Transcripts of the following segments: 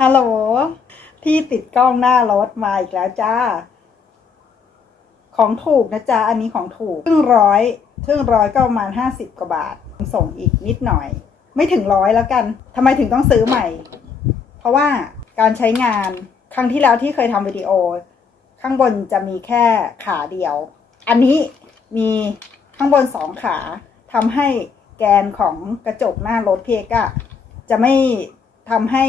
ฮัลโหล พี่ติดกล้องหน้ารถมาอีกแล้วจ้า ของถูกนะจ๊ะ อันนี้ของถูกครึ่งร้อยครึ่งร้อยก็ประมาณห้าสิบกว่าบาท ส่งอีกนิดหน่อย ไม่ถึงร้อยแล้วกัน ทำไมถึงต้องซื้อใหม่ เพราะว่าการใช้งานครั้งที่แล้วที่เคยทำวิดีโอ ข้างบนจะมีแค่ขาเดียว อันนี้มีข้างบนสองขาทำให้แกนของกระจกหน้ารถเพียกะจะไม่ทำให้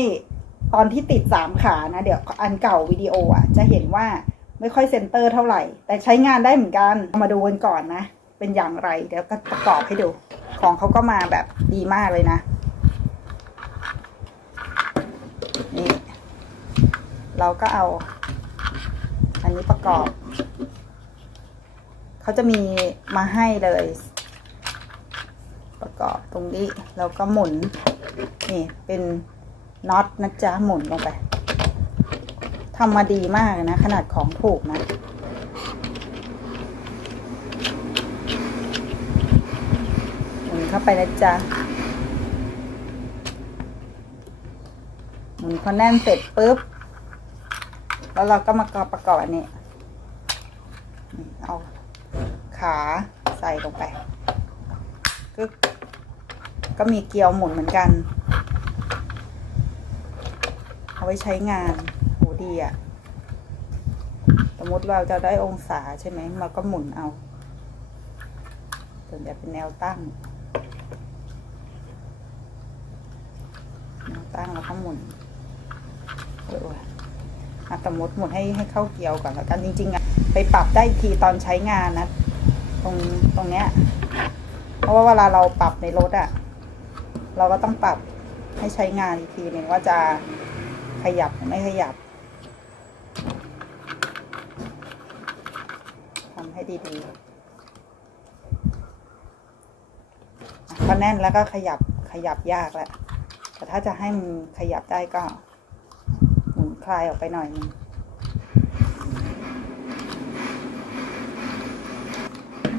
ตอนที่ติดสามขานะ เดี๋ยวอันเก่าวิดีโออะจะเห็นว่าไม่ค่อยเซนเตอร์เท่าไหร่ แต่ใช้งานได้เหมือนกัน มาดูกันก่อนนะ เป็นอย่างไร เดี๋ยวก็ประกอบให้ดู ของเขาก็มาแบบดีมากเลยนะ นี่ เราก็เอา อันนี้ประกอบ เขาจะมีมาให้เลย ประกอบตรงนี้ แล้วก็หมุน นี่เป็น น็อตนะจ๊ะหมุนลงไปทำมาดีมากนะ ขนาดของถูกนะหมุนเข้าไปนะจ๊ะหมุนพอแน่นเสร็จปุ๊บ แล้วเราก็มากอประกอบอันนี้เอาขาใส่ลงไปกึกก็มีเกลียวหมุนเหมือนกัน เอาไว้ใช้งานโหดีอะสมมติเราจะได้องศาใช่ไหมเราก็หมุนเอาส่วนใหญ่เป็นแนวตั้งแนวตั้งแล้วก็หมุนเออว่ะอะสมมติหมุนให้ให้เข้าเกียวก่อนแล้วกันจริงๆอะไปปรับได้ทีตอนใช้งานนะ ตรงตรงเนี้ย เพราะว่าเวลาเราปรับในรถอะเราก็ต้องปรับให้ใช้งานอีกทีหนึ่งว่าจะ ขยับไม่ขยับทำให้ดีๆพอแน่นแล้วก็ขยับขยับยากแหละแต่ถ้าจะให้มันขยับได้ก็หมุนคลายออกไปหน่อยนึง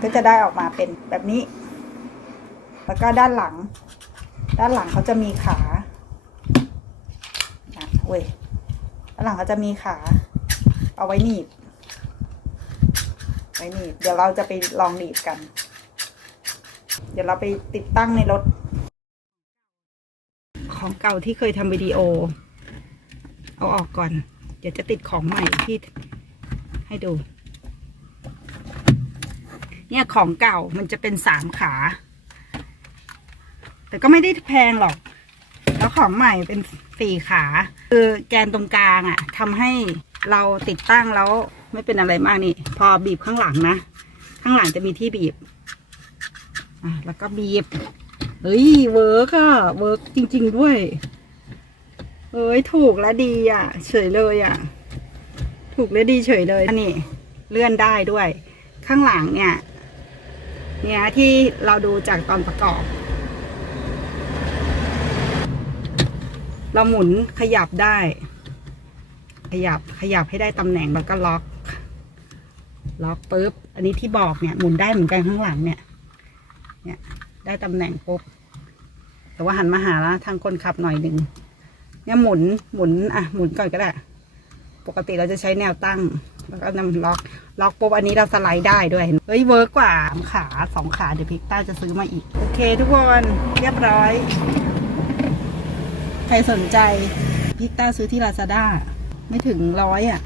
ก็จะได้ออกมาเป็นแบบนี้ แล้วก็ด้านหลัง ด้านหลังเขาจะมีขา เว้ยหลังเขาจะมีขา เอาไว้หนีบ ไว้หนีบ เดี๋ยวเราจะไปลองหนีบกัน เดี๋ยวเราไปติดตั้งในรถ ของเก่าที่เคยทำวิดีโอ เอาออกก่อน เดี๋ยวจะติดของใหม่ที่ให้ดู เนี่ยของเก่ามันจะเป็นสามขา แต่ก็ไม่ได้แพงหรอก แล้วของใหม่เป็น สี่ขา คือแกนตรงกลางอะ่ะทำให้เราติดตั้งแล้วไม่เป็นอะไรมากนี่ พอบีบข้างหลังนะ ข้างหลังจะมีที่บีบอะแล้วก็บีบ เฮ้ยเวิร์กอะเวิร์กจริง ๆ ด้วยเอ้ยถูกและดีอะ เฉยเลยอะ ถูกและดีเฉยเลยอันนี้เลื่อนได้ด้วย ข้างหลังเนี่ย เนี่ยที่เราดูจากตอนประกอบ เราหมุนขยับได้ ขยับขยับให้ได้ตำแหน่งแล้วก็ล็อก ล็อกปุ๊บ อันนี้ที่บอกเนี่ยหมุนได้เหมือนกันข้างหลังเนี่ย เนี่ยได้ตำแหน่งปุ๊บ แต่ว่าหันมาหาทางคนขับหน่อยหนึ่งเนี่ยหมุนหมุนอะหมุนก่อนก็ได้ ปกติเราจะใช้แนวตั้ง แล้วก็นำล็อก ล็อกปุ๊บอันนี้เราสไลด์ได้ด้วย เฮ้ยเวิร์กกว่าขาสองขาเดี๋ยวพิกต้าจะซื้อมาอีก โอเคทุกคนเรียบร้อย ใครสนใจพิกต้าซื้อที่ลาซาด้าไม่ถึงร้อยอะ